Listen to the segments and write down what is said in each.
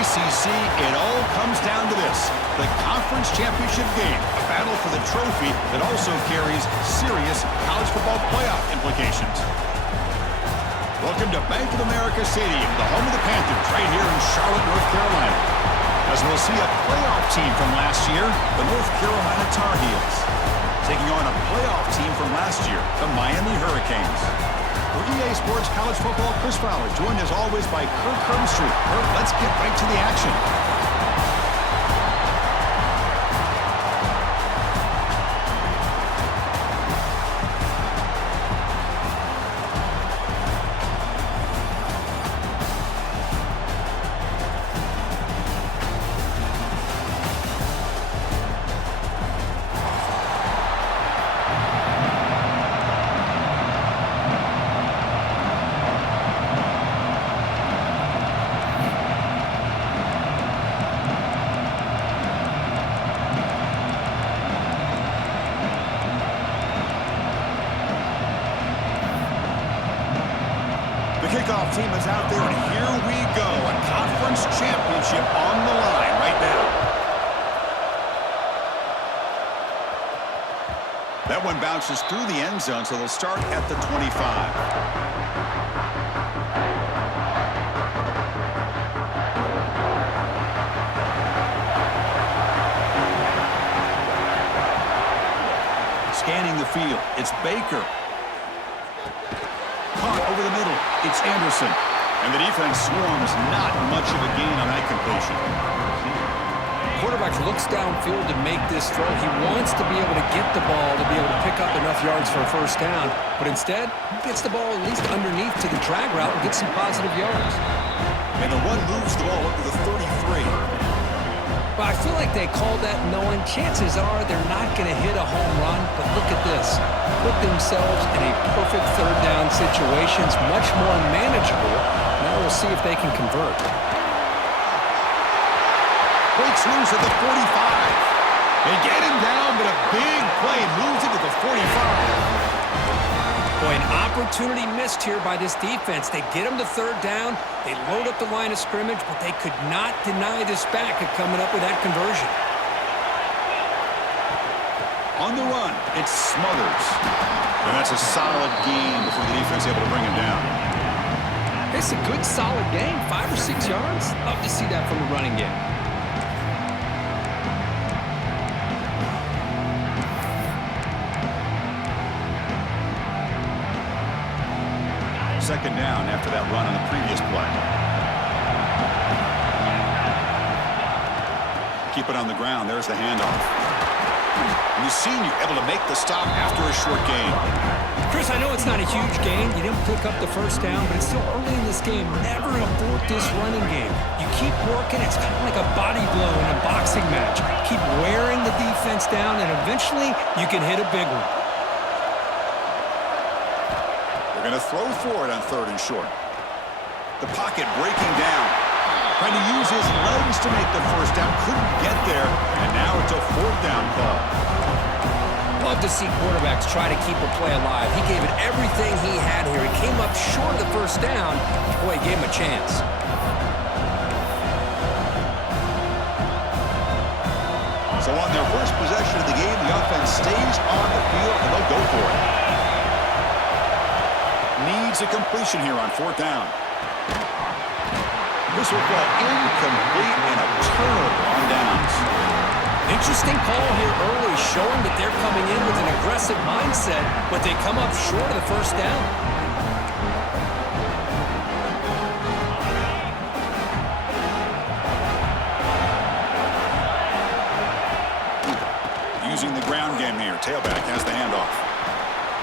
ACC, it all comes down to this. The conference championship game, a battle for the trophy that also carries serious college football playoff implications. Welcome to Bank of America Stadium, the home of the Panthers, right here in Charlotte, North Carolina. As we'll see a playoff team from last year, the North Carolina Tar Heels, taking on a playoff team from last year, the Miami Hurricanes. For EA Sports College Football, Chris Fowler, joined as always by Kirk Hermstreet. Kirk, let's get right to the action. Kickoff team is out there, and here we go. A conference championship on the line right now. That one bounces through the end zone, so they'll start at the 25. Scanning the field, it's Baker. Caught over the middle, it's Anderson. And the defense swarms, not much of a gain on that completion. Quarterback looks downfield to make this throw. He wants to be able to get the ball to be able to pick up enough yards for a first down. But instead, he gets the ball at least underneath to the drag route and gets some positive yards. And the one moves the ball up to the 33. Well, I feel like they called that knowing chances are they're not going to hit a home run. But look at this. Put themselves in a perfect third down situation. It's much more manageable. Now we'll see if they can convert. Breaks loose at the 45. They get him down, but a big play moves it to the 45. Boy, an opportunity missed here by this defense. They get him to third down. They load up the line of scrimmage, but they could not deny this back at coming up with that conversion. On the run, it's Smothers. And that's a solid gain before the defense able to bring him down. It's a good, solid gain, 5 or 6 yards. Love to see that from a running game. Second down after that run on the previous play. Keep it on the ground. There's the handoff. And the senior able to make the stop after a short gain. Chris, I know it's not a huge gain. You didn't pick up the first down, but it's still early in this game. Never abort this running game. You keep working. It's kind of like a body blow in a boxing match. Keep wearing the defense down, and eventually you can hit a big one. They're going to throw for it on third and short. The pocket breaking down. Trying to use his legs to make the first down. Couldn't get there. And now it's a fourth down call. Love to see quarterbacks try to keep a play alive. He gave it everything he had here. He came up short of the first down. Boy, he gave him a chance. So on their first possession of the game, the offense stays on the field, and they'll go for it. Needs a completion here on fourth down. This will fall incomplete and a turnover on downs. Interesting call here early, showing that they're coming in with an aggressive mindset, but they come up short of the first down. Using the ground game here. Tailback has the handoff.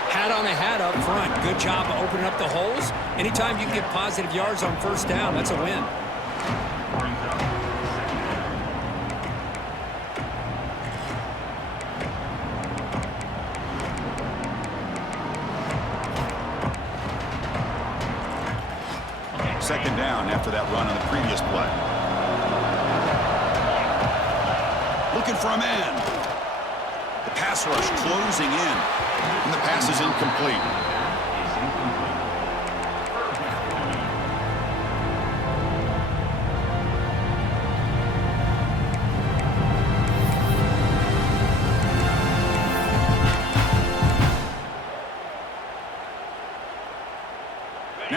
Hat on a hat up front. Good job of opening up the holes. Anytime you can get positive yards on first down, that's a win. Second down after that run on the previous play. Looking for a man. The pass rush closing in. And the pass is incomplete.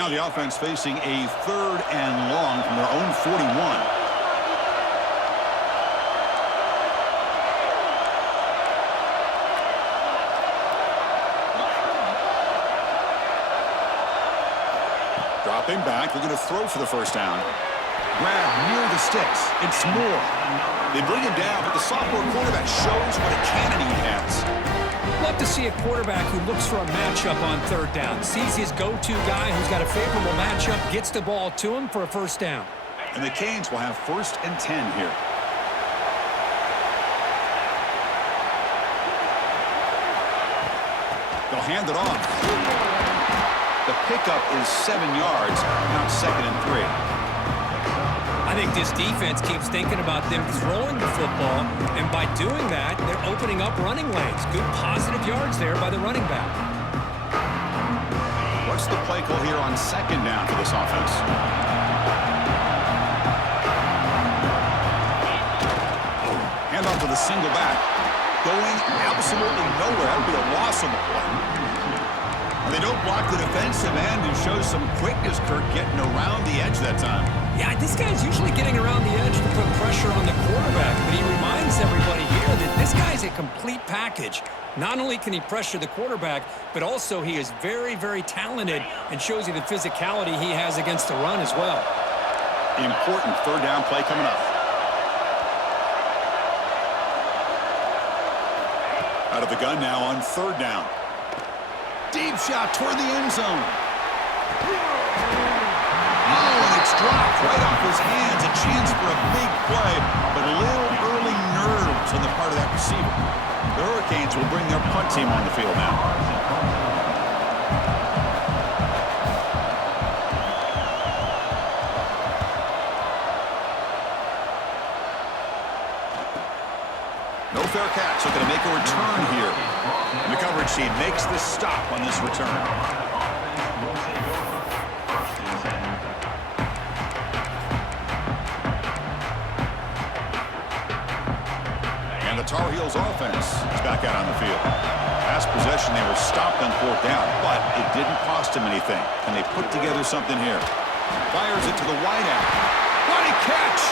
Now the offense facing a 3rd and long from their own 41. Dropping back, they're going to throw for the first down. Grab near the sticks. It's Moore. They bring him down, but the sophomore quarterback shows what a cannon he has. Love to see a quarterback who looks for a matchup on 3rd down. Sees his go-to guy who's got a favorable matchup, gets the ball to him for a first down. And the Canes will have 1st and 10 here. They'll hand it off. The pickup is 7 yards, now 2nd and 3. I think this defense keeps thinking about them throwing the football, and by doing that, they're opening up running lanes. Good positive yards there by the running back. What's the play call here on 2nd down for this offense? Hand off to the single back. Going absolutely nowhere. That would be a loss on the play. They don't block the defensive end and shows some quickness, Kirk, getting around the edge that time. Yeah, this guy's usually getting around the edge to put pressure on the quarterback, but he reminds everybody here that this guy's a complete package. Not only can he pressure the quarterback, but also he is very, very talented and shows you the physicality he has against the run as well. Important 3rd down play coming up. Out of the gun now on 3rd down. Deep shot toward the end zone. Oh, and it's dropped right off his hands. A chance for a big play, but a little early nerves on the part of that receiver. The Hurricanes will bring their punt team on the field now. No fair catch. Looking to make a return here. And the coverage team makes the stop on this return. And the Tar Heels offense is back out on the field. Last possession, they were stopped on 4th down, but it didn't cost them anything. Can they put together something here? Fires it to the wideout. What a catch!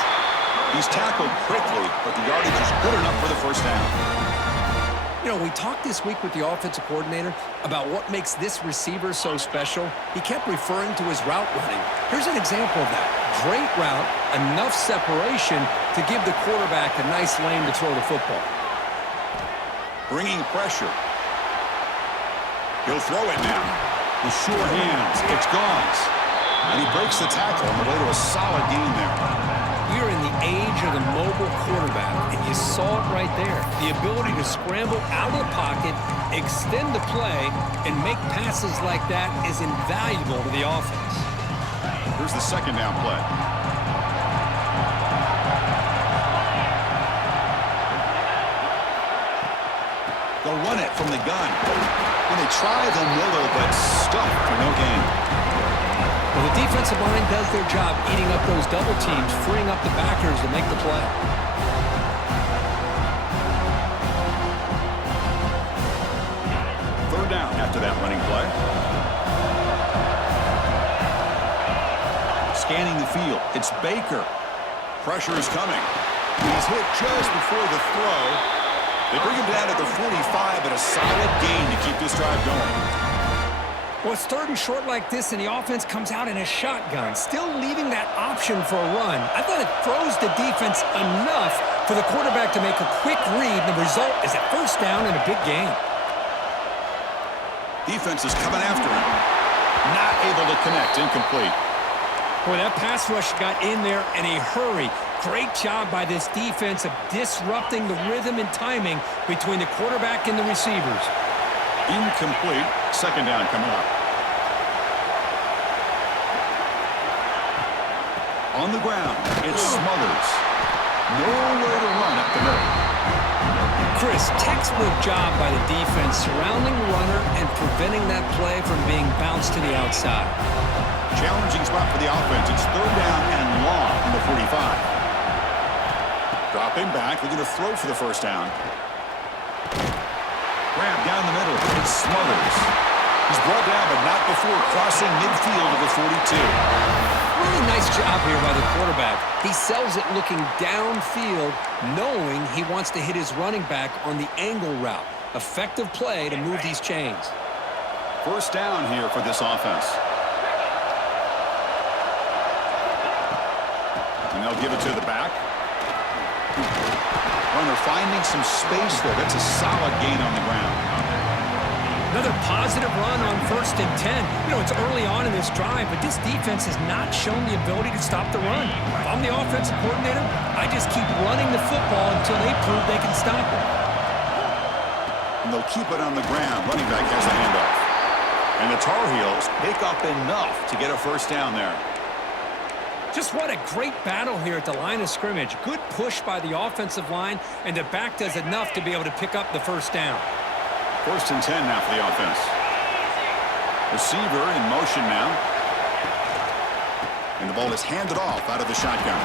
He's tackled quickly, but the yardage is good enough for the first down. You know, we talked this week with the offensive coordinator about what makes this receiver so special. He kept referring to his route running. Here's an example of that. Great route, enough separation to give the quarterback a nice lane to throw the football. Bringing pressure. He'll throw it now. The sure hands. It's gone. And he breaks the tackle on the way to a solid gain there. We're in the age of the mobile quarterback, and you saw it right there. The ability to scramble out of the pocket, extend the play, and make passes like that is invaluable to the offense. Here's the 2nd down play. They'll run it from the gun. When they try the middle, but stuck for no gain. Well, the defensive line does their job eating up those double teams, freeing up the backers to make the play. Third down after that running play. Scanning the field. It's Baker. Pressure is coming. He's hit just before the throw. They bring him down at the 45, but a solid gain to keep this drive going. Well, it's 3rd and short like this, and the offense comes out in a shotgun, still leaving that option for a run. I thought it throws the defense enough for the quarterback to make a quick read, and the result is a first down and a big gain. Defense is coming after him. Not able to connect. Incomplete. Boy, that pass rush got in there in a hurry. Great job by this defense of disrupting the rhythm and timing between the quarterback and the receivers. Incomplete. 2nd down coming up. On the ground, it's Smothers. Nowhere to run up the middle. Chris, textbook job by the defense surrounding the runner and preventing that play from being bounced to the outside. Challenging spot for the offense. It's 3rd down and long from the 45. Dropping back. They're going to throw for the first down. Grab down the middle. It's Smothers. He's brought down, but not before crossing midfield of the 42. Really nice job here by the quarterback. He sells it looking downfield, knowing he wants to hit his running back on the angle route. Effective play to move these chains. First down here for this offense. And they'll give it to the back. Runner finding some space there. That's a solid gain on the ground. Another positive run on 1st and 10. You know, it's early on in this drive, but this defense has not shown the ability to stop the run. If I'm the offensive coordinator, I just keep running the football until they prove they can stop it. And they'll keep it on the ground. Running back has the handoff. And the Tar Heels pick up enough to get a first down there. Just what a great battle here at the line of scrimmage. Good push by the offensive line, and the back does enough to be able to pick up the first down. 1st and 10 now for the offense. Receiver in motion now. And the ball is handed off out of the shotgun.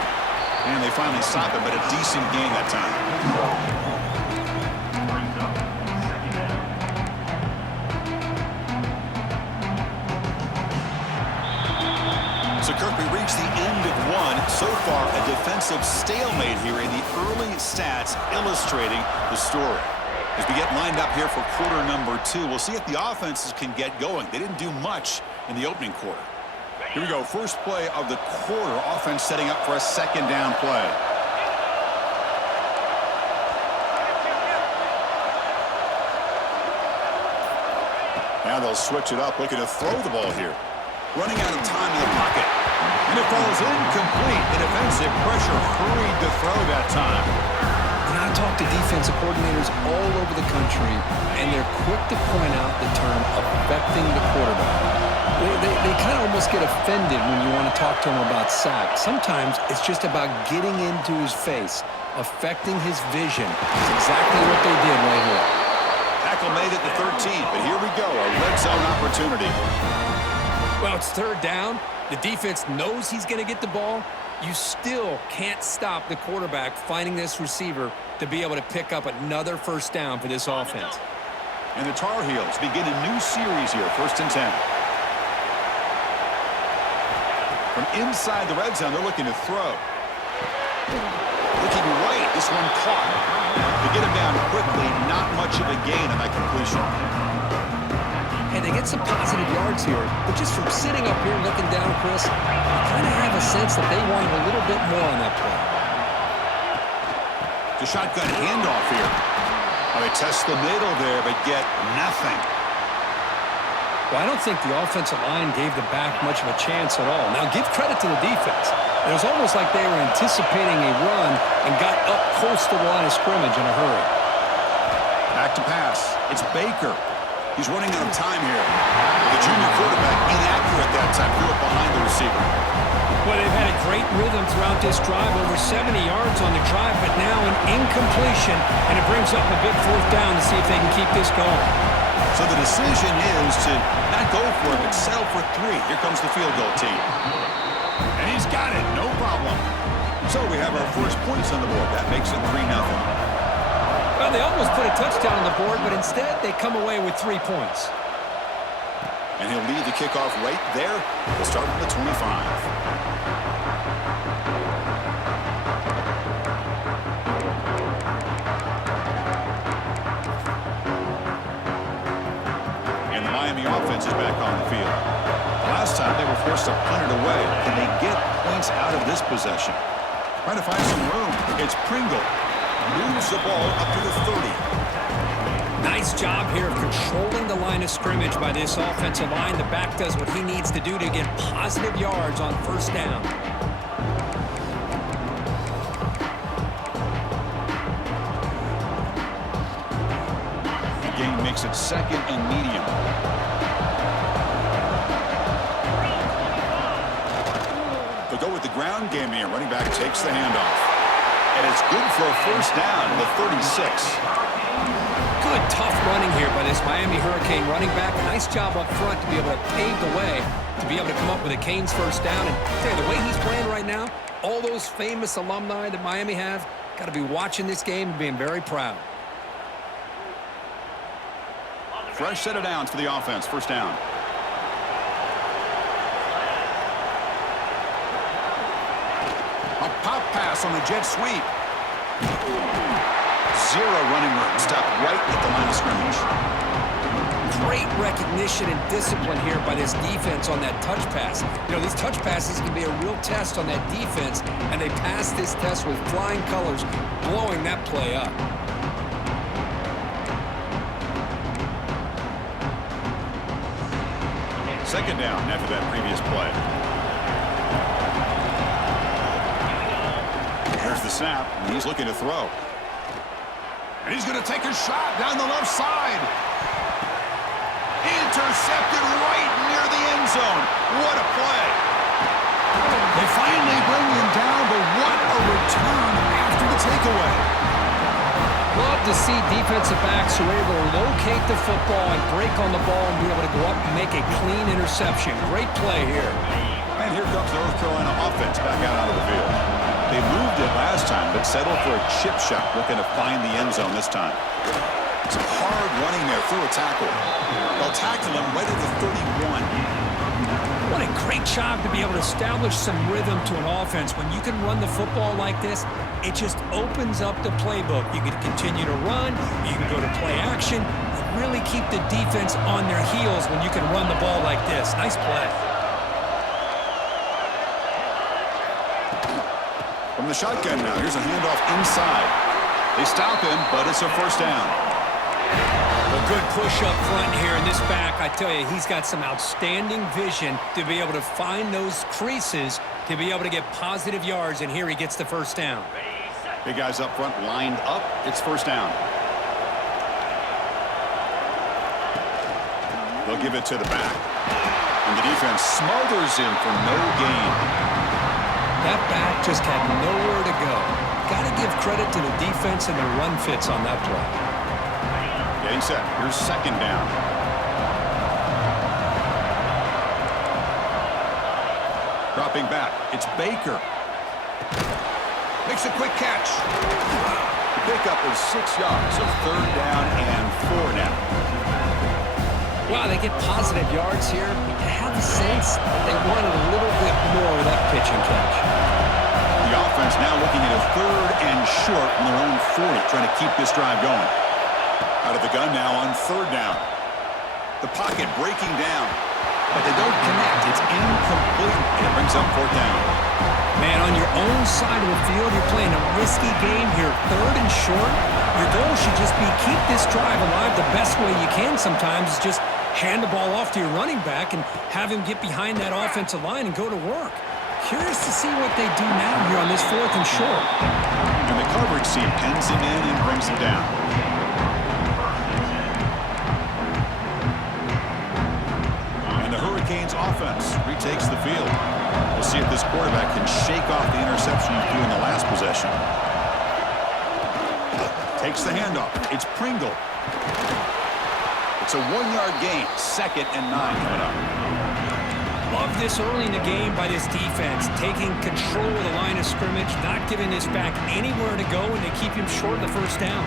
And they finally stop it, but a decent gain that time. So, Kirk, we reached the end of one. So far, a defensive stalemate here in the early stats illustrating the story. As we get lined up here for quarter number 2, we'll see if the offenses can get going. They didn't do much in the opening quarter. Here we go. First play of the quarter. Offense setting up for a second down play. Now they'll switch it up, looking to throw the ball here. Running out of time in the pocket. And it falls incomplete. The defensive pressure hurried to throw that time. I talk to defensive coordinators all over the country, and they're quick to point out the term affecting the quarterback. They kind of almost get offended when you want to talk to them about sacks. Sometimes it's just about getting into his face, affecting his vision. That's exactly what they did right here. Tackle made at the 13, but here we go, a red zone opportunity. Well, it's 3rd down. The defense knows he's going to get the ball. You still can't stop the quarterback finding this receiver to be able to pick up another first down for this offense. And the Tar Heels begin a new series here, 1st and 10. From inside the red zone, they're looking to throw. Looking right, this one caught. To get him down quickly, not much of a gain on that completion. And they get some positive yards here, but just from sitting up here looking down, Chris, you kind of have a sense that they wanted a little bit more on that play. The shotgun handoff here. They test the middle there, but get nothing. Well, I don't think the offensive line gave the back much of a chance at all. Now, give credit to the defense. It was almost like they were anticipating a run and got up close to the line of scrimmage in a hurry. Back to pass. It's Baker. He's running out of time here. The junior quarterback inaccurate that time. Threw it behind the receiver. Well, they've had a great rhythm throughout this drive. Over 70 yards on the drive, but now an incompletion. And it brings up a big 4th down to see if they can keep this going. So the decision is to not go for it, but settle for 3. Here comes the field goal team. And he's got it. No problem. So we have our first points on the board. That makes it 3-0. Well, they almost put a touchdown on the board, but instead they come away with 3 points. And he'll lead the kickoff right there. We'll start from the 25. And the Miami offense is back on the field. Last time they were forced to punt it away. Can they get points out of this possession? Trying to find some room. It's Pringle. Moves the ball up to the 30. Nice job here of controlling the line of scrimmage by this offensive line. The back does what he needs to do to get positive yards on 1st down. The game makes it 2nd and medium. They'll go with the ground game here. Running back takes the handoff. And it's good for a first down in the 36. Good, tough running here by this Miami Hurricane running back. Nice job up front to be able to pave the way to be able to come up with a Canes first down. And tell you, the way he's playing right now, all those famous alumni that Miami have, got to be watching this game and being very proud. Fresh set of downs for the offense. First down. A pop pass on the jet sweep. Zero running room. Stopped right at the line of scrimmage. Great recognition and discipline here by this defense on that touch pass. You know, these touch passes can be a real test on that defense, and they passed this test with flying colors, blowing that play up. Second down after that previous play. There's the snap. He's looking to throw. And he's going to take a shot down the left side. Intercepted right near the end zone. What a play. They finally bring him down, but what a return after the takeaway. Love to see defensive backs who are able to locate the football and break on the ball and be able to go up and make a clean interception. Great play here. And here comes the North Carolina offense back out onto the field. They moved it last time, but settled for a chip shot, looking to find the end zone this time. Some hard running there through a tackle. They'll tackle him right at the 31. What a great job to be able to establish some rhythm to an offense. When you can run the football like this, it just opens up the playbook. You can continue to run, you can go to play action, and really keep the defense on their heels when you can run the ball like this. Nice play. From the shotgun now, here's a handoff inside. They stop him, but it's a first down. A good push up front here in this back. I tell you, he's got some outstanding vision to be able to find those creases, to be able to get positive yards, and here he gets the first down. Big guys up front lined up. It's first down. They'll give it to the back. And the defense smothers him for no gain. That back just had nowhere to go. Got to give credit to the defense and the run fits on that play. Getting set. Here's second down. Dropping back. It's Baker. Makes a quick catch. The pickup is 6 yards, so third down and 4 now. Wow, they get positive yards here. I have the sense they wanted a little bit more of that pitch and catch. The offense now looking at a third and short on their own 40, trying to keep this drive going. Out of the gun now on third down. The pocket breaking down, but they don't connect. It's incomplete, and it brings up fourth down. Man, on your own side of the field, you're playing a risky game here. Third and short, your goal should just be keep this drive alive the best way you can sometimes is just hand the ball off to your running back and have him get behind that offensive line and go to work. Curious to see what they do now here on this fourth and short. And the coverage team pens him in and brings him down. And the Hurricanes offense retakes the field. We'll see if this quarterback can shake off the interception he threw in the last possession. Takes the handoff. It's Pringle. It's a 1-yard gain. 2nd and 9 coming up. Love this early in the game by this defense, taking control of the line of scrimmage, not giving this back anywhere to go, and they keep him short of the first down.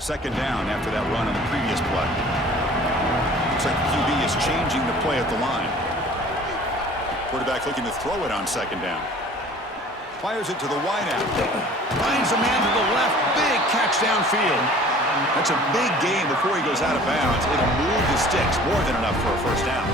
Second down after that run on the previous play. Looks like the QB is changing the play at the line. Quarterback looking to throw it on second down. Fires it to the wideout. Finds a man to the left. Big catch downfield. That's a big gain before he goes out of bounds. It'll move the sticks. More than enough for a first down.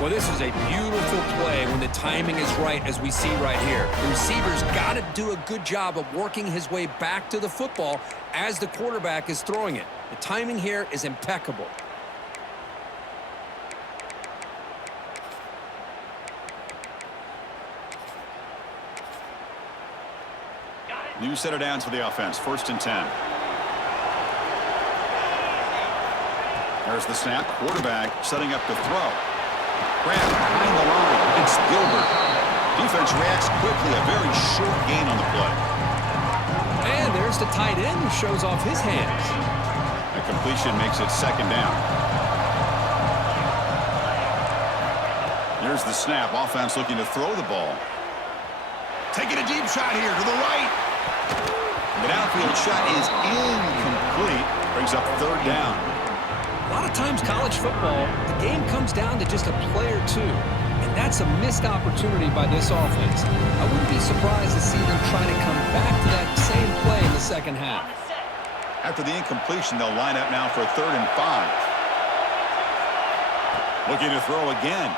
Well, this is a beautiful play when the timing is right, as we see right here. The receiver's got to do a good job of working his way back to the football as the quarterback is throwing it. The timing here is impeccable. New set of downs for the offense. 1st and 10. There's the snap. Quarterback setting up to throw. Grab behind the line. It's Gilbert. Defense reacts quickly. A very short gain on the play. And there's the tight end who shows off his hands. A completion makes it 2nd down. Here's the snap. Offense looking to throw the ball. Taking a deep shot here to the right. The downfield shot is incomplete. Brings up 3rd down. A lot of times college football, the game comes down to just a play or two. And that's a missed opportunity by this offense. I wouldn't be surprised to see them try to come back to that same play in the second half. After the incompletion, they'll line up now for 3rd and 5. Looking to throw again.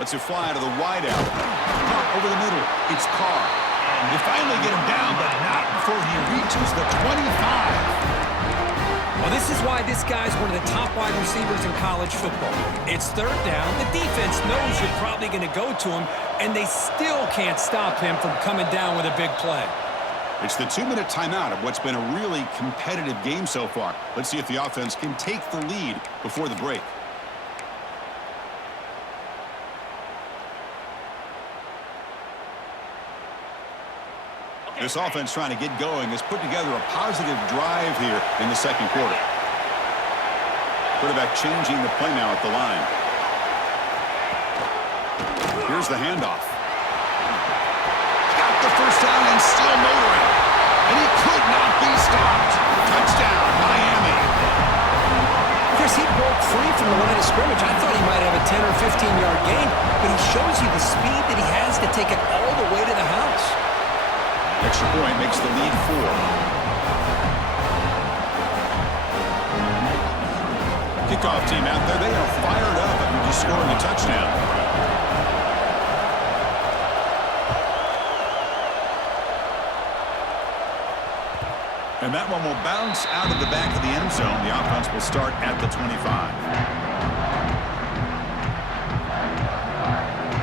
Lets it fly to the wideout. Over the middle. It's Carr. They finally get him down, but not before he reaches the 25. Well, this is why this guy's one of the top wide receivers in college football. It's 3rd down. The defense knows you're probably going to go to him, and they still can't stop him from coming down with a big play. It's the 2-minute timeout of what's been a really competitive game so far. Let's see if the offense can take the lead before the break. This offense trying to get going has put together a positive drive here in the 2nd quarter. Quarterback changing the play now at the line. Here's the handoff. Got the first down and still motoring. And he could not be stopped. Touchdown, Miami. Chris, he broke free from the line of scrimmage. I thought he might have a 10 or 15-yard gain, but he shows you the speed that he has to take it all the way to the house. Extra point makes the lead 4. Kickoff team out there. They are fired up after just scoring a touchdown. And that one will bounce out of the back of the end zone. The offense will start at the 25.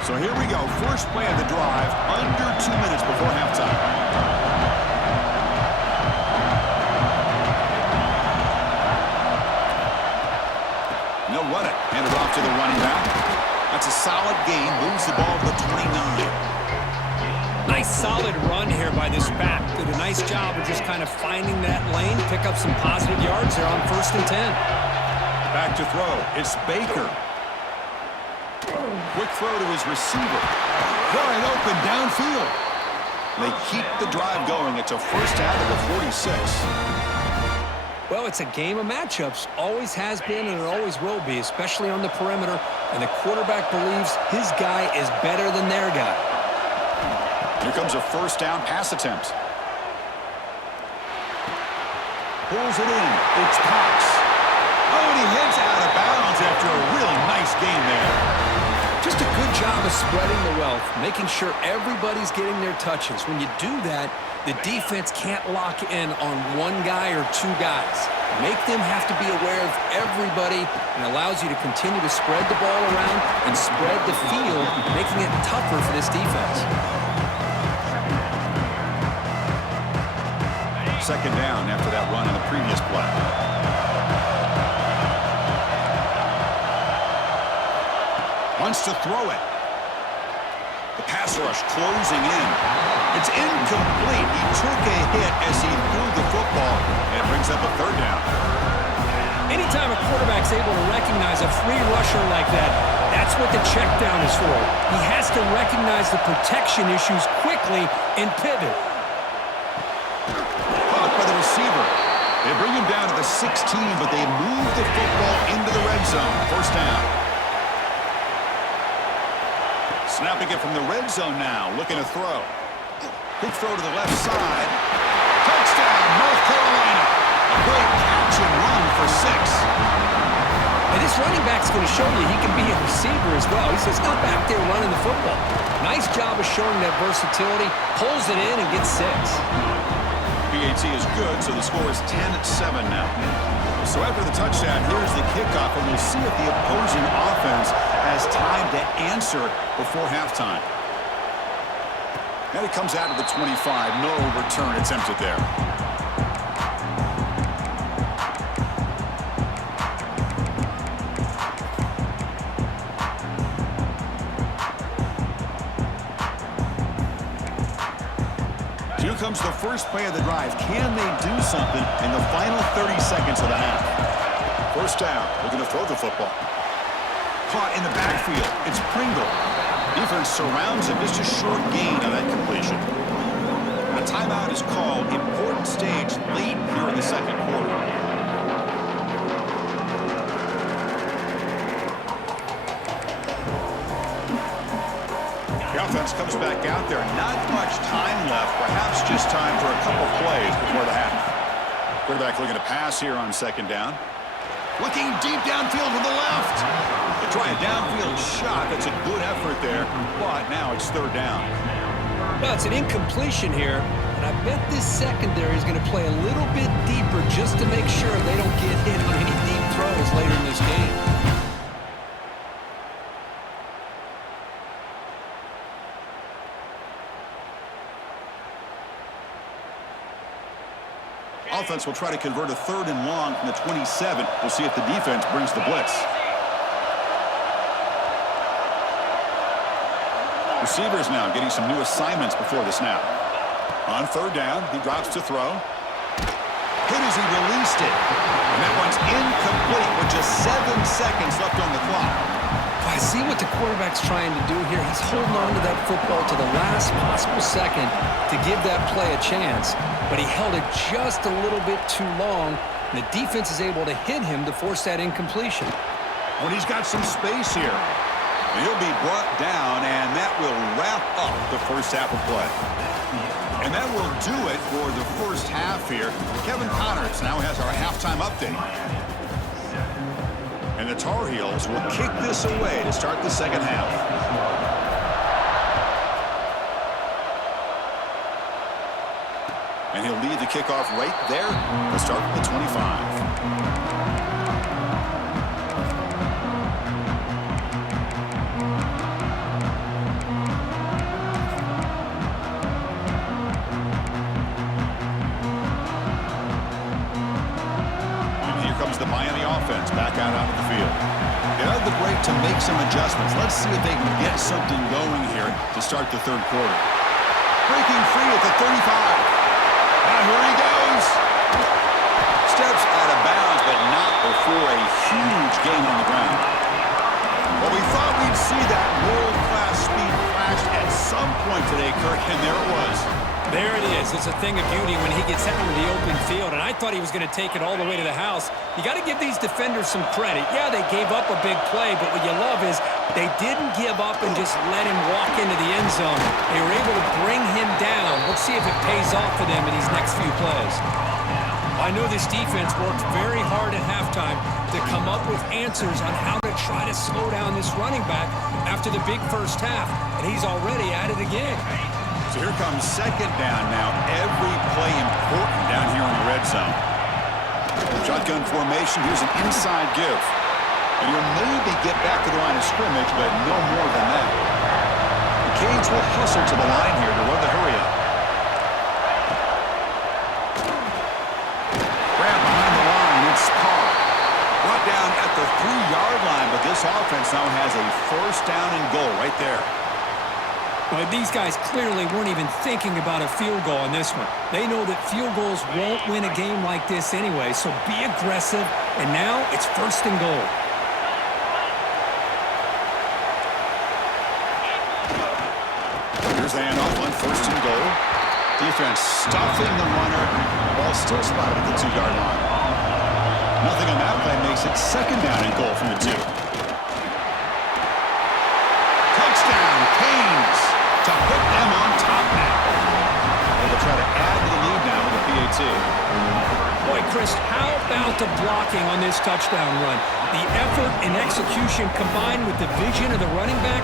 So here we go. First play of the drive. Under 2 minutes before halftime. They'll run it. Hand it off to the running back. That's a solid gain. Moves the ball to the 29. Nice solid run here by this back. Did a nice job of just kind of finding that lane, pick up some positive yards there on 1st and 10. Back to throw. It's Baker. Quick throw to his receiver. Wide open downfield. They keep the drive going. It's a first out of the 46. Well, it's a game of matchups. Always has been and it always will be, especially on the perimeter. And the quarterback believes his guy is better than their guy. Here comes a first down pass attempt. Pulls it in. It's Cox. Oh, and he heads out of bounds after a really nice game there. Just a good job of spreading the wealth, making sure everybody's getting their touches. When you do that, the defense can't lock in on one guy or two guys. Make them have to be aware of everybody and allows you to continue to spread the ball around and spread the field, making it tougher for this defense. 2nd down after that run on the previous play. Wants to throw it. The pass rush closing in. It's incomplete. He took a hit as he threw the football, and it brings up a 3rd down. Anytime a quarterback's able to recognize a free rusher like that, that's what the check down is for. He has to recognize the protection issues quickly and pivot. Caught by the receiver. They bring him down to the 16, but they move the football into the red zone. First down. Snapping it from the red zone now, looking to throw. Quick throw to the left side. Touchdown, North Carolina. A great catch and run for 6. And this running back's going to show you he can be a receiver as well. He's just not back there running the football. Nice job of showing that versatility. Pulls it in and gets 6. PAT is good, so the score is 10-7 now. So after the touchdown, here's the kickoff, and we'll see if the opposing offense has time to answer before halftime. And it comes out of the 25. No return attempted there. Here comes the first play of the drive. Can they do something in the final 30 seconds of the half? First down. Looking to throw the football. Caught in the backfield. It's Pringle. Defense surrounds him. Just a short gain on that completion. A timeout is called. Important stage late here in the second quarter. The offense comes back out there. Not much time left. Perhaps just time for a couple plays before the half. Quarterback looking to pass here on second down. Looking deep downfield to the left. To try a downfield shot. That's a good effort there. But now it's third down. Well, it's an incompletion here. And I bet this secondary is going to play a little bit deeper just to make sure they don't get hit on any deep throws later in this game. Offense will try to convert a third and long from the 27. We'll see if the defense brings the blitz. Receivers now getting some new assignments before the snap. On third down, he drops to throw. Hit as he released it. And that one's incomplete with just 7 seconds left on the clock. I see what the quarterback's trying to do here. He's holding on to that football to the last possible second to give that play a chance. But he held it just a little bit too long, and the defense is able to hit him to force that incompletion. When he's got some space here, he'll be brought down, and that will wrap up the first half of play. And that will do it for the first half here. Kevin Connors now has our halftime update. And the Tar Heels will kick this away to start the second half. And he'll lead the kickoff right there to start the 25. The Miami offense back out onto the field. They have the break to make some adjustments. Let's see if they can get something going here to start the third quarter. Breaking free at the 35. Now here he goes. Steps out of bounds, but not before a huge gain on the ground. Well, we thought we'd see that world-class speed flash at some point today, Kirk, and there it was. There it is. It's a thing of beauty when he gets out into the open field, and I thought he was going to take it all the way to the house. You got to give these defenders some credit. Yeah, they gave up a big play, but what you love is they didn't give up and just let him walk into the end zone. They were able to bring him down. Let's see if it pays off for them in these next few plays. I know this defense worked very hard at halftime to come up with answers on how to try to slow down this running back after the big first half, and he's already at it again. So here comes second down now. Every play important down here in the red zone. Shotgun formation. Here's an inside give. And he'll maybe get back to the line of scrimmage, but no more than that. The Canes will hustle to the line here to run the hurry up. Grab behind the line. It's Carr. Brought down at the 3-yard line, but this offense now has a first down and goal right there. Well, these guys clearly weren't even thinking about a field goal on this one. They know that field goals won't win a game like this anyway, so be aggressive, and now it's first and goal. Here's the handoff on first and goal. Defense stuffing the runner. Ball still spotted at the 2-yard line. Nothing on that play makes it second down and goal from the 2. Touchdown, Canes. just how about the blocking on this touchdown run? The effort and execution combined with the vision of the running back,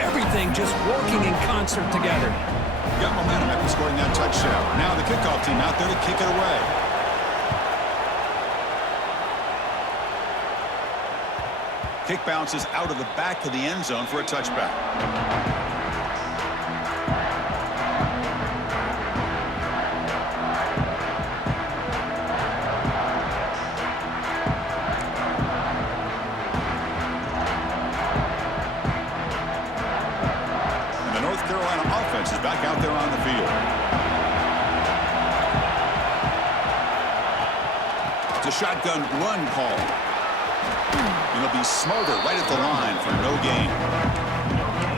everything just working in concert together. Got momentum after scoring that touchdown. Now the kickoff team out there to kick it away. Kick bounces out of the back of the end zone for a touchback. And the North Carolina offense is back out there on the field. It's a shotgun run call. And it'll be smothered right at the line for no gain.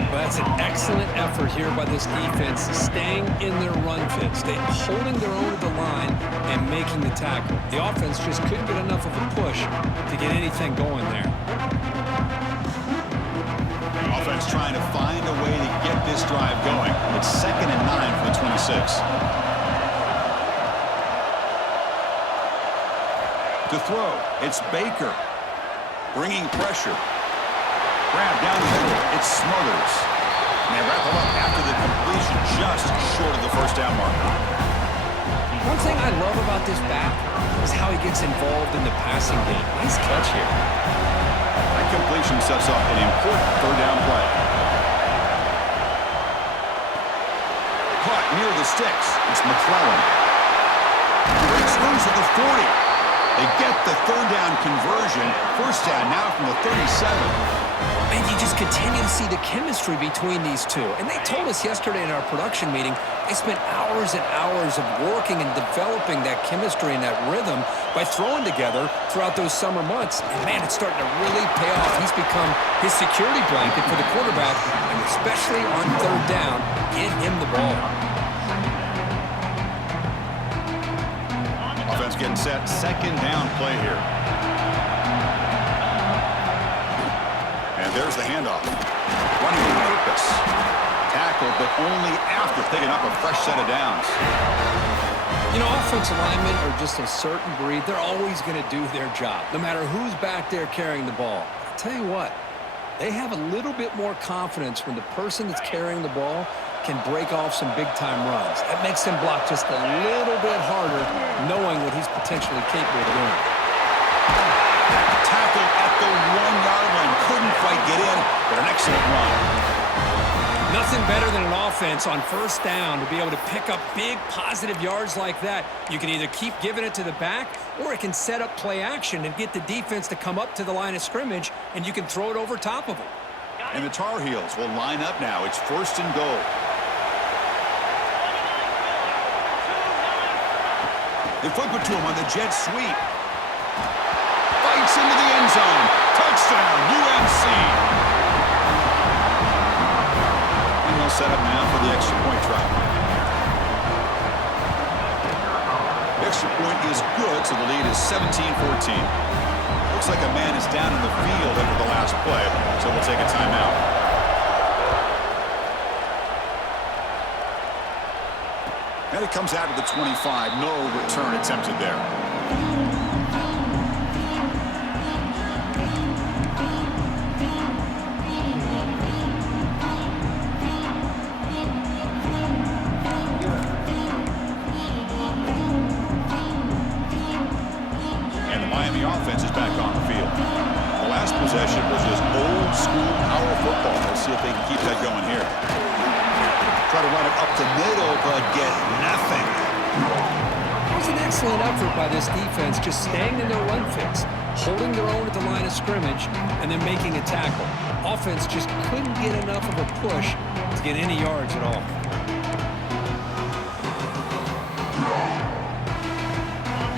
Well, that's an excellent effort here by this defense, staying in their run fits, holding their own at the line and making the tackle. The offense just couldn't get enough of a push to get anything going there. Offense trying to find a way to get this drive going. It's 2nd and 9 for the 26. To throw, it's Baker. Bringing pressure. Grab down the middle. It smothers. And they wrap him up after the completion, just short of the first down mark. One thing I love about this back is how he gets involved in the passing game. Nice catch here. That completion sets off an important third down play. Caught near the sticks. It's McClellan. Breaks loose at the 40. They get the third down conversion. First down now from the 37. And you just continue to see the chemistry between these two. And they told us yesterday in our production meeting, they spent hours and hours of working and developing that chemistry and that rhythm by throwing together throughout those summer months. And, man, it's starting to really pay off. He's become his security blanket for the quarterback, and especially on third down, get him the ball. Offense getting set. Second down play here. And there's the handoff. Running with purpose. Tackled, but only after picking up a fresh set of downs. You know, offensive linemen are just a certain breed. They're always going to do their job, no matter who's back there carrying the ball. I'll tell you what, they have a little bit more confidence when the person that's carrying the ball can break off some big-time runs. That makes him block just a little bit harder, knowing what he's potentially capable of doing. Tackle at the 1-yard line. Couldn't quite get in, but an excellent run. Nothing better than an offense on first down to be able to pick up big positive yards like that. You can either keep giving it to the back, or it can set up play action and get the defense to come up to the line of scrimmage, and you can throw it over top of them. And the Tar Heels will line up now. It's 1st and goal. They flip it to him on the jet sweep. Fights into the end zone. Touchdown, UNC. And they'll set up now for the extra point try. The extra point is good, so the lead is 17-14. Looks like a man is down in the field after the last play, so we'll take a timeout. And it comes out of the 25. No return attempted there. And the Miami offense is back on the field. The last possession was just old school power football. Let's see if they can keep that going here. Try to run it up the middle, but get nothing. It was an excellent effort by this defense, just staying in their run fits, holding their own at the line of scrimmage, and then making a tackle. Offense just couldn't get enough of a push to get any yards at all.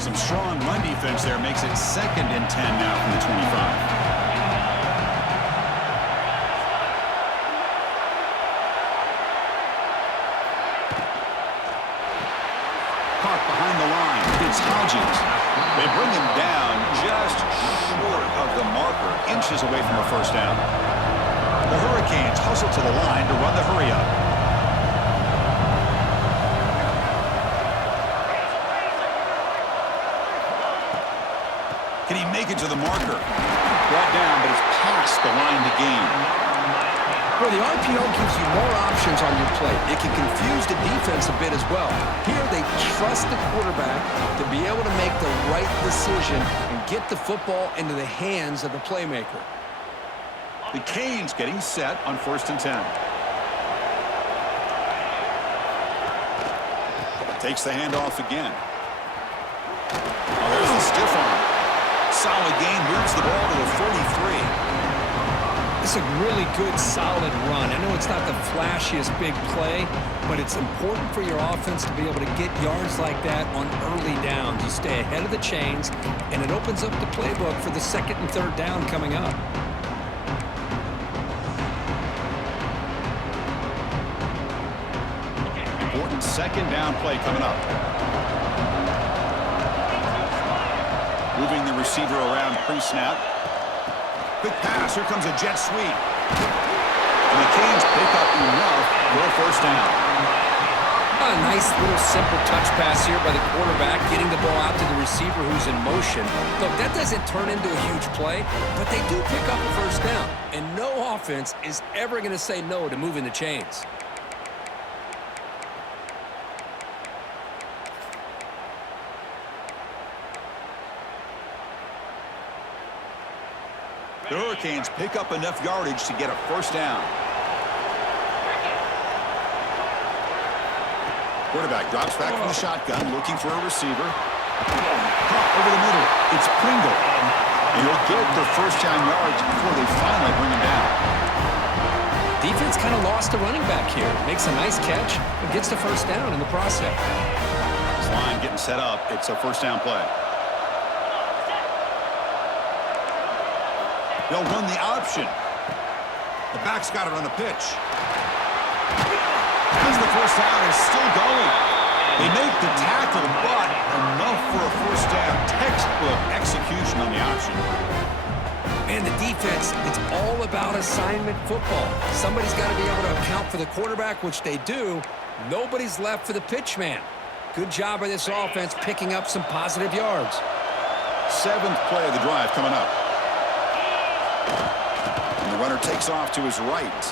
Some strong run defense there makes it 2nd and 10 now from the 25. Behind the line, it's Hodges. They bring him down just short of the marker, inches away from a first down. The Hurricanes hustle to the line to run the hurry-up. he make it to the marker? Brought down, but it's past the line to gain. Well, the RPO gives you more options on your play. It can confuse the defense a bit as well. Here, they trust the quarterback to be able to make the right decision and get the football into the hands of the playmaker. The Canes getting set on 1st and 10. Takes the handoff again. Oh, there's the stiff arm. Solid gain, moves the ball to the 43. It's a really good, solid run. I know it's not the flashiest big play, but it's important for your offense to be able to get yards like that on early downs. You stay ahead of the chains, and it opens up the playbook for the 2nd and 3rd down coming up. Important 2nd down play coming up. Moving the receiver around pre-snap. Quick pass. Here comes a jet sweep. And the Canes pick up enough for a 1st down. A nice little simple touch pass here by the quarterback, getting the ball out to the receiver who's in motion. Look, that doesn't turn into a huge play, but they do pick up a 1st down. And no offense is ever going to say no to moving the chains. The Hurricanes pick up enough yardage to get a 1st down. Quarterback drops back from the shotgun, looking for a receiver. Over the middle, it's Pringle. And he'll get the 1st down yards before they finally bring him down. Defense kind of lost a running back here. Makes a nice catch, but gets the 1st down in the process. This line getting set up. It's a 1st down play. They'll run the option. The back's got it on the pitch. As the 1st down is still going. They make the tackle, but enough for a 1st down. Textbook execution on the option. And the defense, it's all about assignment football. Somebody's got to be able to account for the quarterback, which they do. Nobody's left for the pitch man. Good job by this offense picking up some positive yards. 7th play of the drive coming up. And the runner takes off to his right.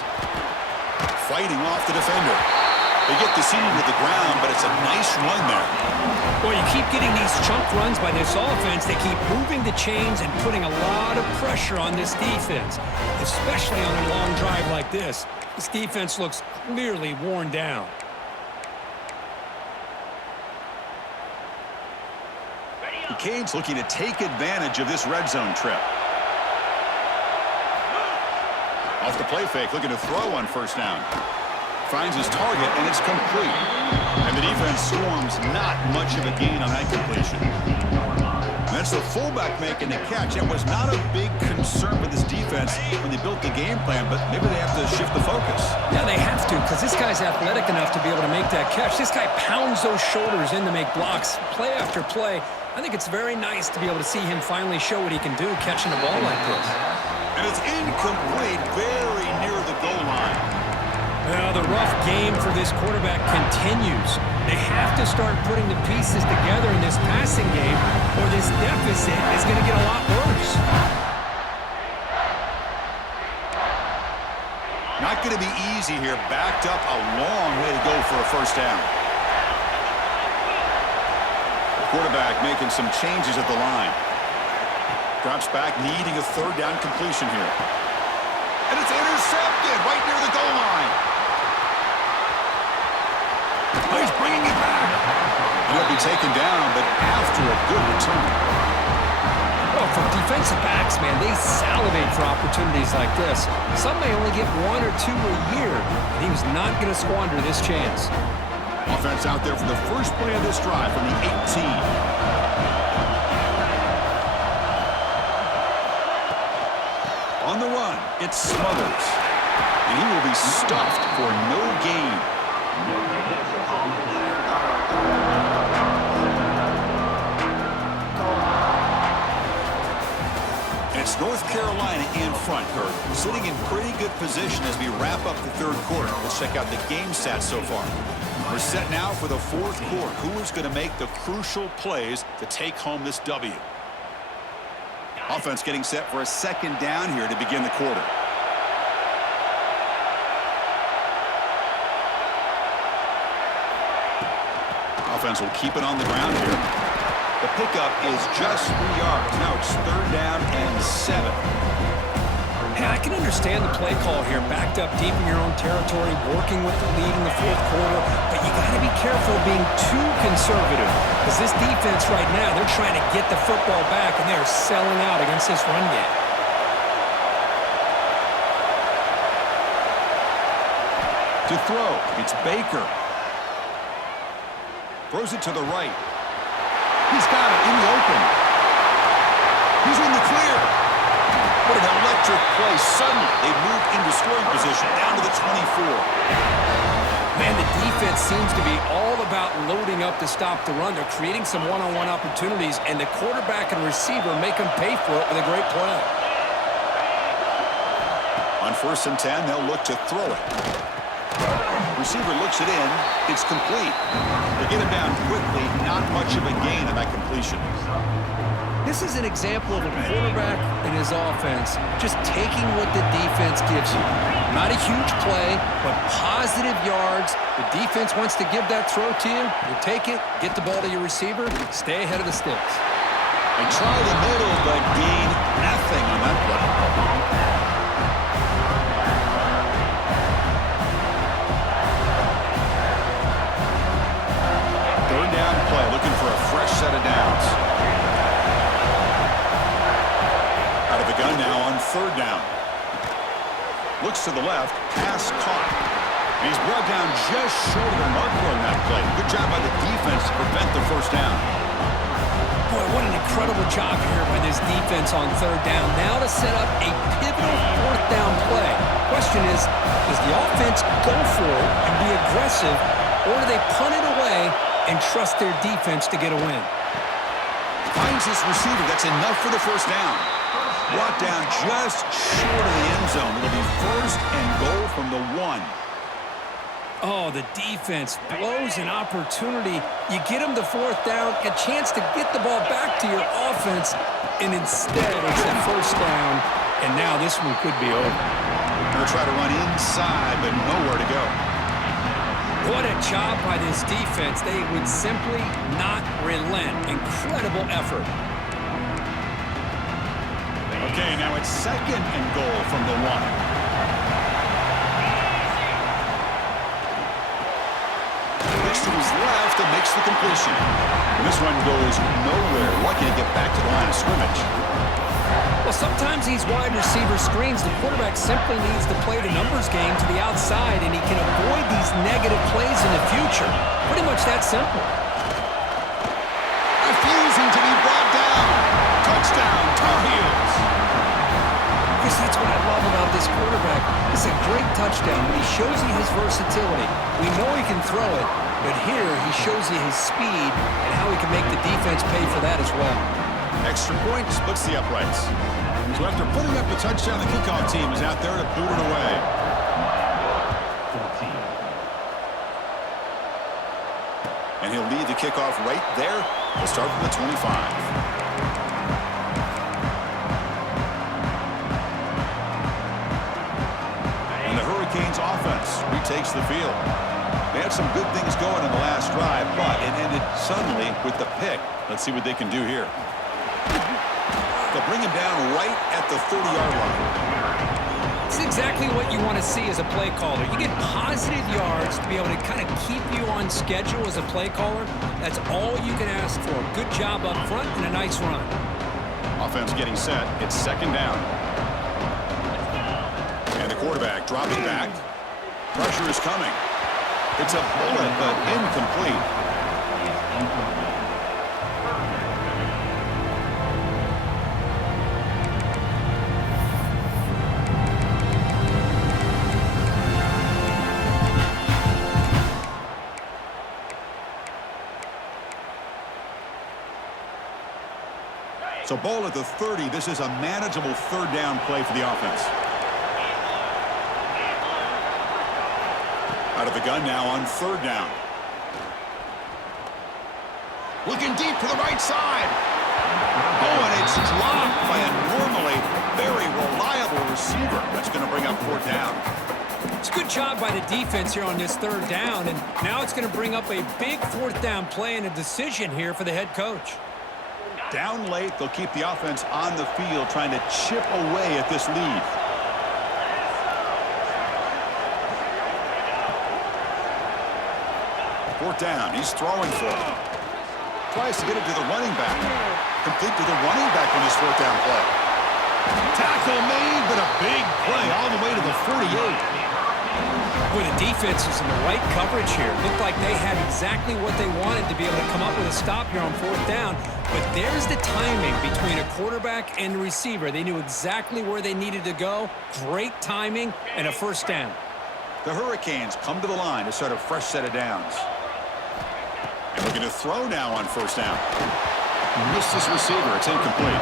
Fighting off the defender. They get the senior to the ground, but it's a nice run there. Well, you keep getting these chunk runs by this offense. They keep moving the chains and putting a lot of pressure on this defense, especially on a long drive like this. This defense looks clearly worn down. The Canes looking to take advantage of this red zone trip. Off the play fake, looking to throw on 1st down. Finds his target, and it's complete. And the defense storms not much of a gain on that completion. And that's the fullback making the catch. It was not a big concern for this defense when they built the game plan, but maybe they have to shift the focus. Yeah, they have to, because this guy's athletic enough to be able to make that catch. This guy pounds those shoulders in to make blocks play after play. I think it's very nice to be able to see him finally show what he can do catching a ball like this. And it's incomplete, very near the goal line. The rough game for this quarterback continues. They have to start putting the pieces together in this passing game, or this deficit is going to get a lot worse. Not going to be easy here. Backed up a long way to go for a 1st down. Quarterback making some changes at the line. Drops back, needing a 3rd down completion here. And it's intercepted right near the goal line. Oh, he's bringing it back. And he'll be taken down, but after a good return. Well, for defensive backs, man, they salivate for opportunities like this. Some may only get 1 or 2 a year, and he was not going to squander this chance. Offense out there for the 1st play of this drive from the 18. On the run, it's Smothers. And he will be stuffed for no gain. And it's North Carolina in front, Kurt. Sitting in pretty good position as we wrap up the 3rd quarter. Let's check out the game stats so far. We're set now for the 4th quarter. Who is going to make the crucial plays to take home this W? Offense getting set for a second down here to begin the quarter. Offense will keep it on the ground here. The pickup is just 3 yards. Now it's third down and 7. Hey, I can understand the play call here, backed up deep in your own territory, working with the lead in the fourth quarter, but you got to be careful being too conservative because this defense right now, they're trying to get the football back, and they're selling out against this run game. To throw, it's Baker. Throws it to the right. He's got it in the open. He's in the clear. What an electric play. Suddenly, they move into scoring position down to the 24. Man, the defense seems to be all about loading up to stop the run. They're creating some one-on-one opportunities, and the quarterback and receiver make them pay for it with a great play. On 1st and 10, they'll look to throw it. Receiver looks it in. It's complete. They get it down quickly. Not much of a gain on that completion. This is an example of a quarterback and his offense just taking what the defense gives you. Not a huge play, but positive yards. The defense wants to give that throw to you. You take it, get the ball to your receiver, stay ahead of the sticks. They try the middle, but gain nothing on that play. Third down play, looking for a fresh set of downs. Out of the gun now on 3rd down. Looks to the left, pass caught. And he's brought down just short of the marker on that play. Good job by the defense to prevent the first down. Boy, what an incredible job here by this defense on 3rd down. Now to set up a pivotal 4th down play. Question is, does the offense go for it and be aggressive, or do they punt it away and trust their defense to get a win? Finds his receiver. That's enough for the first down. Brought down just short of the end zone. It'll be 1st and goal from the 1. Oh, the defense blows an opportunity. You get them the 4th down, a chance to get the ball back to your offense, and instead it's a 1st down, and now this one could be over. They'll try to run inside, but nowhere to go. What a job by this defense. They would simply not relent. Incredible effort. Okay, now it's 2nd and goal from the 1. Looks to his left and makes the completion. And this one goes nowhere. Lucky to get back to the line of scrimmage. Well, sometimes these wide receiver screens, the quarterback simply needs to play the numbers game to the outside, and he can avoid these negative plays in the future. Pretty much that simple. Refusing to be brought down. Touchdown, Tar Heels. Chris, that's what I love about this quarterback. It's a great touchdown, but he shows you his versatility. We know he can throw it, but here he shows you his speed and how he can make the defense pay for that as well. Extra point splits the uprights. So after putting up the touchdown, the kickoff team is out there to boot it away. And he'll lead the kickoff right there. We'll start from the 25. And the Hurricanes offense retakes the field. They had some good things going in the last drive, but it ended suddenly with the pick. Let's see what they can do here. They'll bring him down right at the 30-yard line. It's exactly what you want to see as a play caller. You get positive yards to be able to kind of keep you on schedule as a play caller. That's all you can ask for. Good job up front and a nice run. Offense getting set. It's 2nd down. And the quarterback dropping back. Pressure is coming. It's a bullet, but incomplete. So ball at the 30. This is a manageable 3rd down play for the offense. Out of the gun now on 3rd down. Looking deep to the right side. Oh, and it's dropped by a normally very reliable receiver. That's going to bring up 4th down. It's a good job by the defense here on this 3rd down, and now it's going to bring up a big 4th down play and a decision here for the head coach. Down late, they'll keep the offense on the field trying to chip away at this lead. Fourth down, he's throwing for it. Tries to get it to the running back. Complete to the running back on his 4th down play. Tackle made, but a big play all the way to the 48. Boy, the defense is in the right coverage here. Looked like they had exactly what they wanted to be able to come up with a stop here on 4th down. But there's the timing between a quarterback and the receiver. They knew exactly where they needed to go. Great timing and a 1st down. The Hurricanes come to the line to start a fresh set of downs. And looking to throw now on 1st down. Missed his receiver. It's incomplete.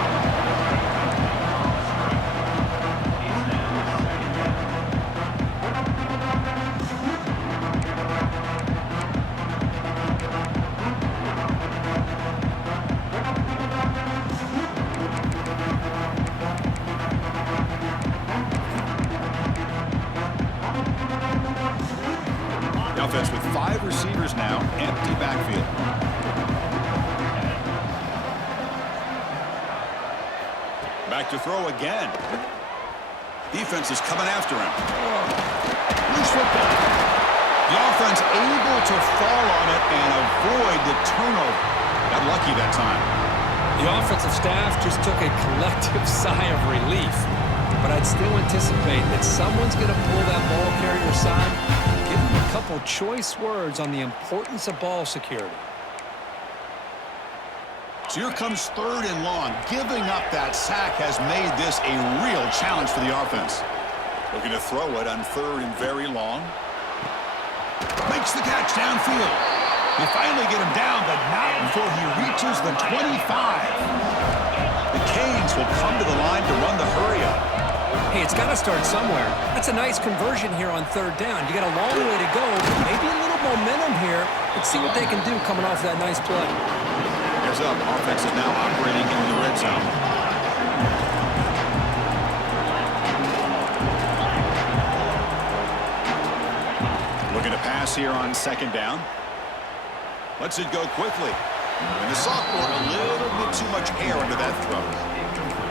Offense with 5 receivers now, empty backfield. Back to throw again. Defense is coming after him. Loose football. The offense able to fall on it and avoid the turnover. Got lucky that time. The offensive staff just took a collective sigh of relief. But I'd still anticipate that someone's going to pull that ball carrier side. Give him a couple choice words on the importance of ball security. So here comes 3rd and long. Giving up that sack has made this a real challenge for the offense. Looking to throw it on 3rd and very long. Makes the catch downfield. They finally get him down, but not before he reaches the 25. The Canes will come to the line to run the hurry up. Hey, it's got to start somewhere. That's a nice conversion here on 3rd down. You got a long way to go, maybe a little momentum here. Let's see what they can do coming off that nice play. Here's up. Offense is now operating in the red zone. Looking to pass here on 2nd down. Lets it go quickly. And the sophomore, a little bit too much air under that throw.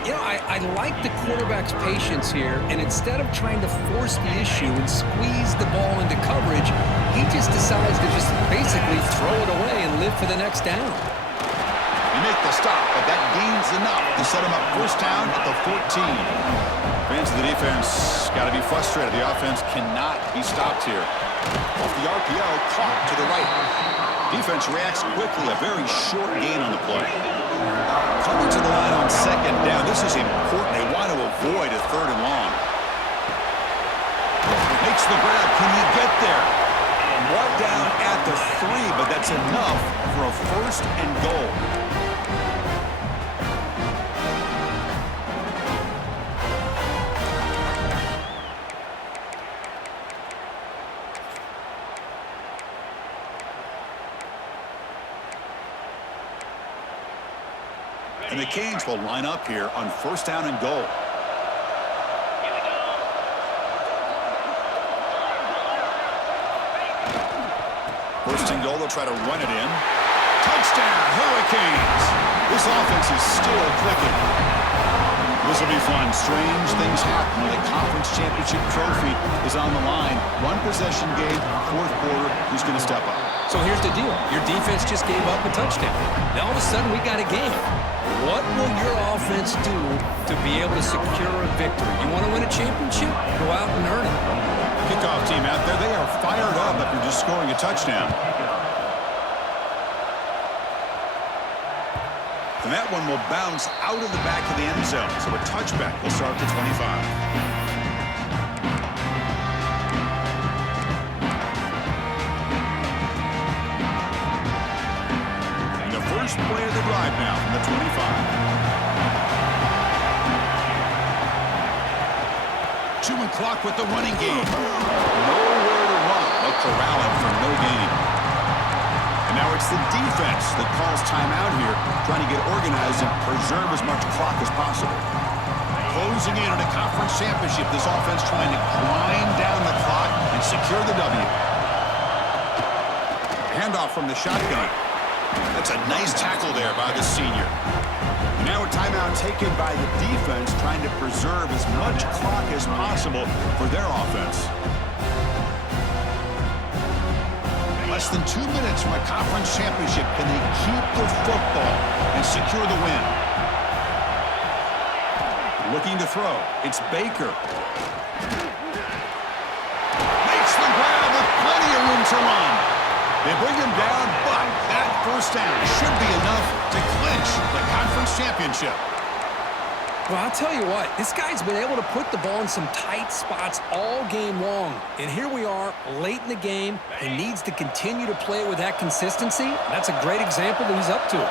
You know, I like the quarterback's patience here, and instead of trying to force the issue and squeeze the ball into coverage, he just decides to just basically throw it away and live for the next down. They make the stop, but that gains enough to set him up 1st down at the 14. Fans of the defense got to be frustrated. The offense cannot be stopped here. Off the RPO, caught to the right. Defense reacts quickly, a very short gain on the play. Coming to the line on 2nd down. This is important. They want to avoid a 3rd and long. Makes the grab. Can he get there? Brought down at the 3, but that's enough for a 1st and goal. And the Canes will line up here on 1st down and goal. First and goal, they'll try to run it in. Touchdown, Hurricanes! This offense is still clicking. This will be fun. Strange things happen when the conference championship trophy is on the line. One possession game, 4th quarter. Who's going to step up? So here's the deal. Your defense just gave up a touchdown. Now all of a sudden we got a game. What will your offense do to be able to secure a victory? You want to win a championship? Go out and earn it. Kickoff team out there, they are fired up after just scoring a touchdown. And that one will bounce out of the back of the end zone. So a touchback will start at the 25. First play of the drive now from the 25. Chewing clock with the running game. Nowhere to run. They'll corral it for no gain. And now it's it's the defense that calls timeout here, trying to get organized and preserve as much clock as possible. Closing in on a conference championship, this offense trying to grind down the clock and secure the W. Handoff from the shotgun. That's a nice tackle there by the senior. Now a timeout taken by the defense, trying to preserve as much clock as possible for their offense. Less than 2 minutes from a conference championship. Can they keep the football and secure the win? Looking to throw. It's Baker. Makes the grab with plenty of room to run. They bring him down, but that first down should be enough to clinch the conference championship. Well, I'll tell you what, this guy's been able to put the ball in some tight spots all game long. And here we are, late in the game. He needs to continue to play with that consistency. That's a great example that he's up to it.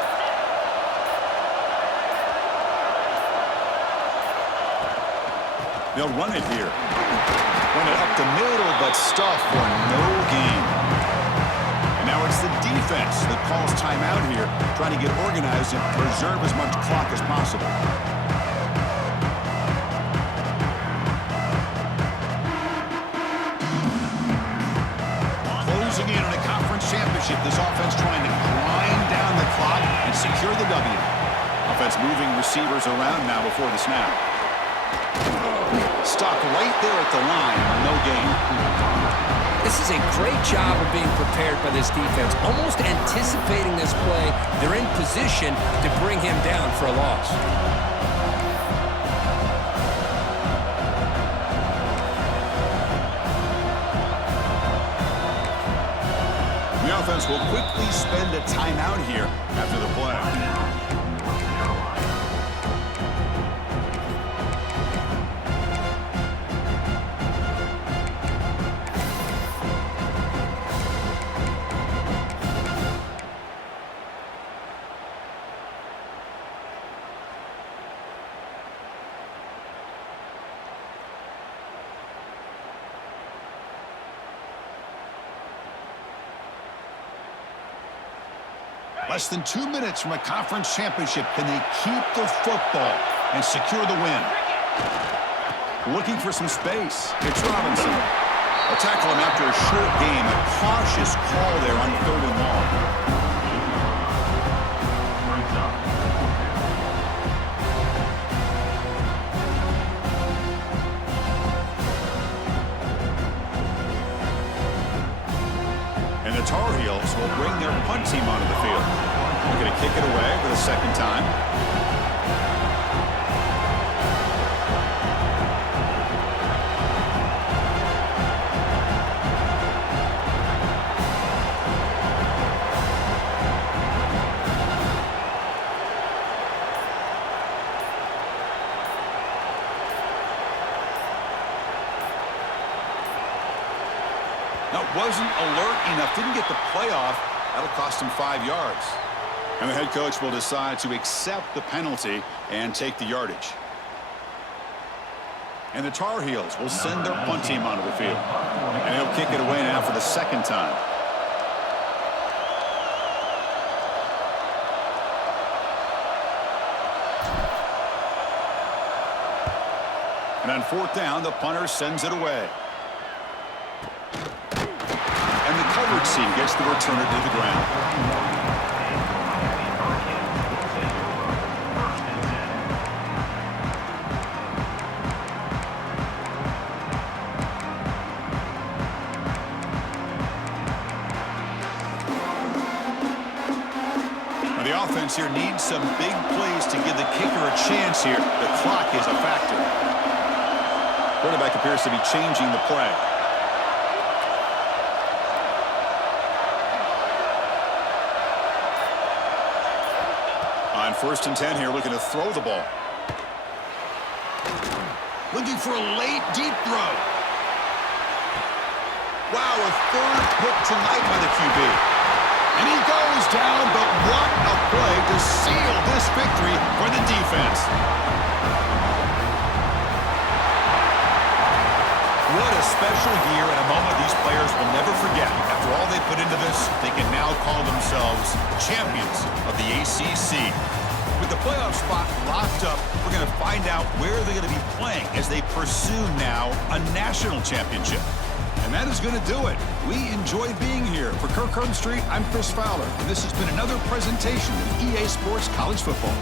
They'll run it here. Run it up the middle, but stuff for no gain. And now it's the defense that calls timeout here, trying to get organized and preserve as much clock as possible. Closing in on a conference championship, this offense trying to grind down the clock and secure the W. Offense moving receivers around now before the snap. Stopped right there at the line, no gain. This is a great job of being prepared by this defense, almost anticipating this play. They're in position to bring him down for a loss. The offense will quickly spend a timeout here after the play. Less than 2 minutes from a conference championship. Can they keep the football and secure the win? Looking for some space. It's Robinson. They'll tackle him after a short game. A cautious call there on 3rd and long. And the Tar Heels will bring their punt team onto the field. They're going to kick it away for the second time. Now, wasn't alert enough, didn't get the play off. That'll cost him 5 yards. And the head coach will decide to accept the penalty and take the yardage. And the Tar Heels will send their punt team onto the field. And he'll kick it away now for the second time. And on 4th down, the punter sends it away. And the coverage team gets the returner to the ground. Now the offense here needs some big plays to give the kicker a chance here. The clock is a factor. Quarterback appears to be changing the play. On 1st and 10 here, looking to throw the ball. Looking for a late, deep throw. Wow, a 3rd pick tonight by the QB. And he goes down, but what a play to seal this victory for the defense. What a special year and a moment these players will never forget. After all they put into this, they can now call themselves champions of the ACC. With the playoff spot locked up, we're going to find out where they're going to be playing as they pursue now a national championship. And that is going to do it. We enjoyed being here. For Kirk Street, I'm Chris Fowler, and this has been another presentation of EA Sports College Football.